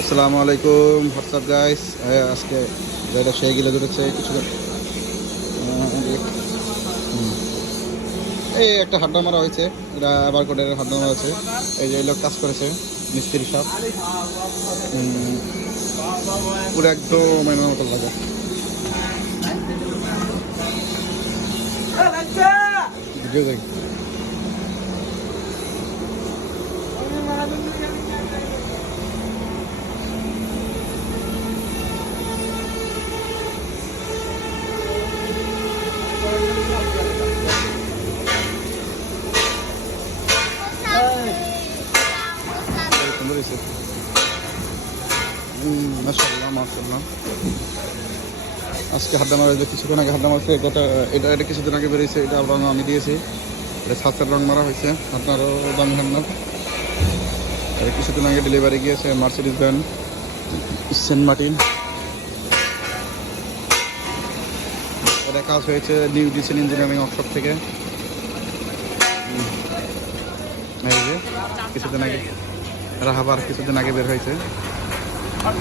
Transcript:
আসসালামু আলাইকুম, WhatsApp guys. আজকে যেটা সেই গিলে ধরেছে কিছু এই একটা হাড্ডা মারা হয়েছে। এটা আবার কোটের হাড্ডা মারা আছে। এই যে এই লোক কাজ করেছে, মিস্ত্রি সাহেব। পুরো একদম মাইনের মতো লাগে। ভিডিও দেখি। সুন্দর হয়েছে। মাশাআল্লাহ মাশাআল্লাহ। আজকে হাড্ডা মারা হয়েছে, কিছুক্ষণ আগে হাড্ডা মারছে। এটা কিছুদিন আগে বেরিয়েছে। এটা রঙ আমি দিয়েছি। এটা ছাঁচের রং মারা হয়েছে। আপনারও দামি হান্নার। কিছুদিন আগে ডেলিভারি গিয়েছে মার্সিডিজ ভ্যান সেন্ট মার্টিন। এটা কাজ হয়েছে নিউ ডিসেল ইঞ্জিনিয়ারিং ওয়ার্কশপ থেকে। এই যে কিছুদিন আগে রাহাবার কিছুদিন আগে বের হয়েছে।